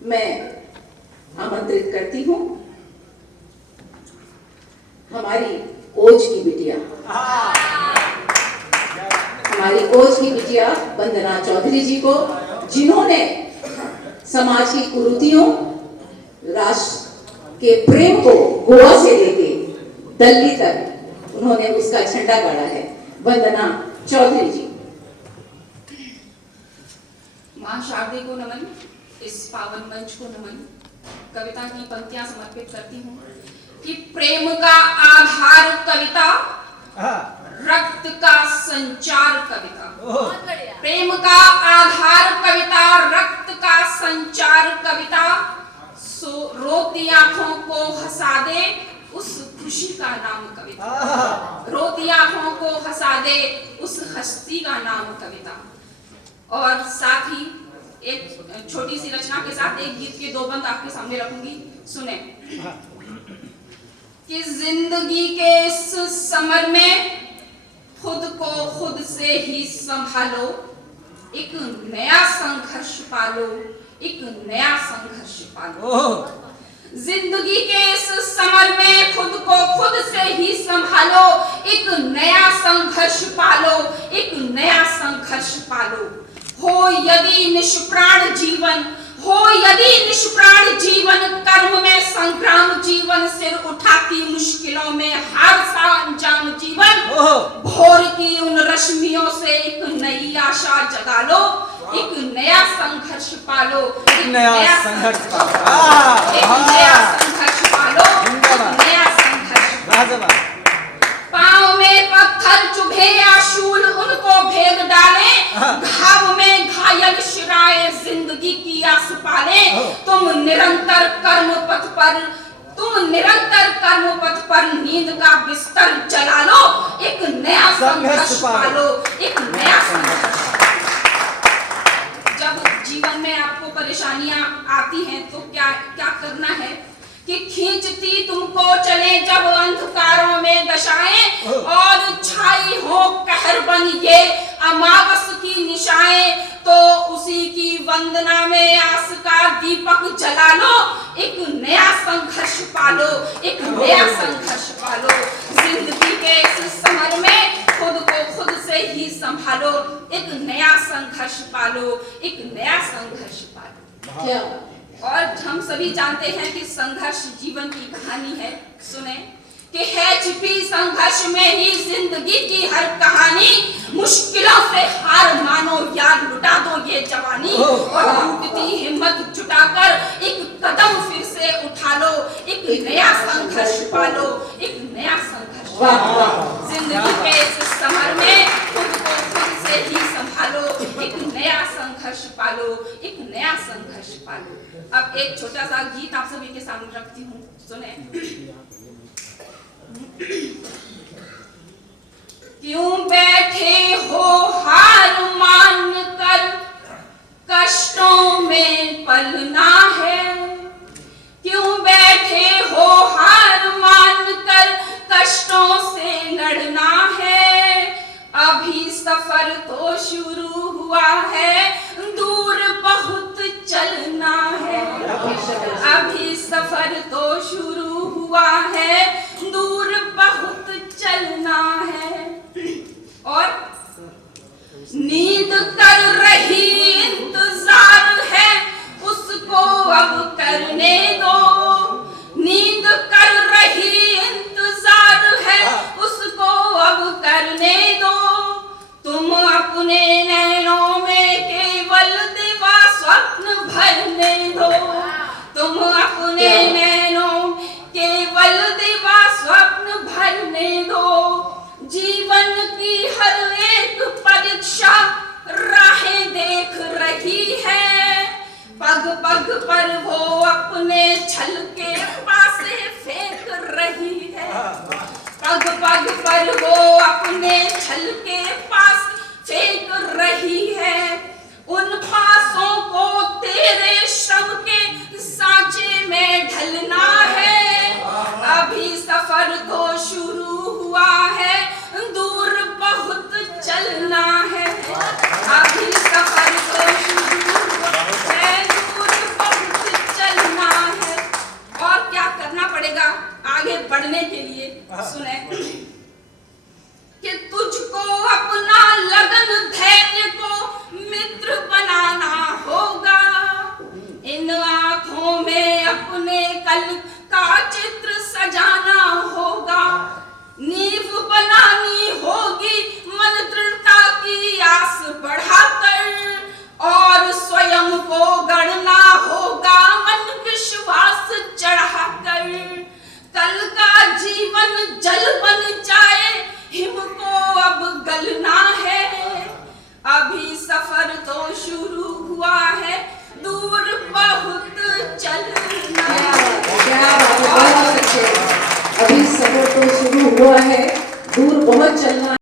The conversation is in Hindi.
मैं आमंत्रित करती हूँ हमारी ओज की बिटिया, हमारी ओज की बिटिया वंदना चौधरी जी को, जिन्होंने समाज की कुरीतियों, राष्ट्र के प्रेम को गोवा से लेके दिल्ली तक उन्होंने उसका झंडा गाड़ा है। वंदना चौधरी जी। मां शारदे को नमन, इस पावन मंच को नमन। कविता की पंक्तियां समर्पित करती हूँ कि प्रेम का आधार कविता, रक्त का संचार कविता। प्रेम का आधार कविता, रक्त का संचार कविता। सो रोती आंखों को हंसा दे उस खुशी का नाम कविता। रोती आंखों को हंसा दे उस हस्ती का नाम कविता। और साथ ही एक छोटी सी रचना के साथ एक गीत के दो बंद आपके सामने रखूंगी, सुने। कि जिंदगी के इस समर में खुद को खुद से ही संभालो, एक नया संघर्ष पालो, एक नया संघर्ष पालो। जिंदगी के इस समर में खुद को खुद से ही संभालो, एक नया संघर्ष पालो, एक नया संघर्ष पालो। हो यदि निष्प्राण जीवन, हो यदि निष्प्राण जीवन, कर्म में संग्राम जीवन, सिर उठाती मुश्किलों में हार सा अंजाम जीवन। भोर की उन रश्मियों से एक नई आशा जगा लो, एक नया संघर्ष पालो, एक नया संघर्ष पालो, एक नया संघर्ष पालो, एक नया संघर्ष। पांव में पत्थर चुभे या शूल उनको भेद डाले, घाव में घायल शिराए जिंदगी की आस पाले। तुम निरंतर कर्म पथ पर, तुम निरंतर कर्म पथ पर नींद का बिस्तर जला लो, एक नया संघर्ष पालो, एक नया संघर्ष। जब जीवन में आपको परेशानियां आती हैं तो क्या क्या करना है कि खींचती तुमको चले जब अंधकारों में दशाएं, और छाई हो कहर बन ये अमावस की निशाएं, तो उसी की वंदना में आस का दीपक जला लो, एक नया संघर्ष पालो, एक नया संघर्ष पालो। जिंदगी के इस समर में खुद को खुद से ही संभालो, एक नया संघर्ष पालो, एक नया संघर्ष पालो। क्या और हम सभी जानते हैं कि संघर्ष जीवन की कहानी है। सुने कि है छिपी संघर्ष में ही जिंदगी की हर कहानी। मुश्किलों से हार मानो, याद लुटा दो ये जवानी, और टूटती हिम्मत जुटाकर एक कदम फिर से उठा लो, एक नया संघर्ष पालो, एक नया संघर्ष पालो। जिंदगी के इस समर में खुद को खुद से ही संभालो, एक नया संघर्ष पालो, एक नया संघर्ष पालो। अब एक छोटा सा गीत आप सभी के सामने रखती हूँ, सुने। क्यों बैठे हो हार मान कर, कष्टों में पलना है। क्यों बैठे हो हार मान कर, कष्टों से लड़ना है। अभी सफर तो शुरू हुआ है, दूर बहुत चलना है। अभी सफर तो शुरू हुआ है, दूर बहुत चलना है। और नींद कर रही इंतजार है, उसको अब करने दो। नींद कर रही इंतजार है, उसको अब करने दो। तुम अपने नैनों में केवल दिवा स्वप्न भरने दो। तुम अपने नैनों केवल दिवा स्वप्न भरने दो। जीवन की हर एक परीक्षा राहें देख रही है। पग पग पर वो अपने छल के पासे फेंक रही है। पग पग पर वो अपने छल के पास फेंक रही है। उन पासों को तेरे श्रम के सांचे में ढलना है। अभी सफर तो शुरू हुआ है, दूर बहुत चलना है। अभी सफर तो शुरू है, दूर बहुत जल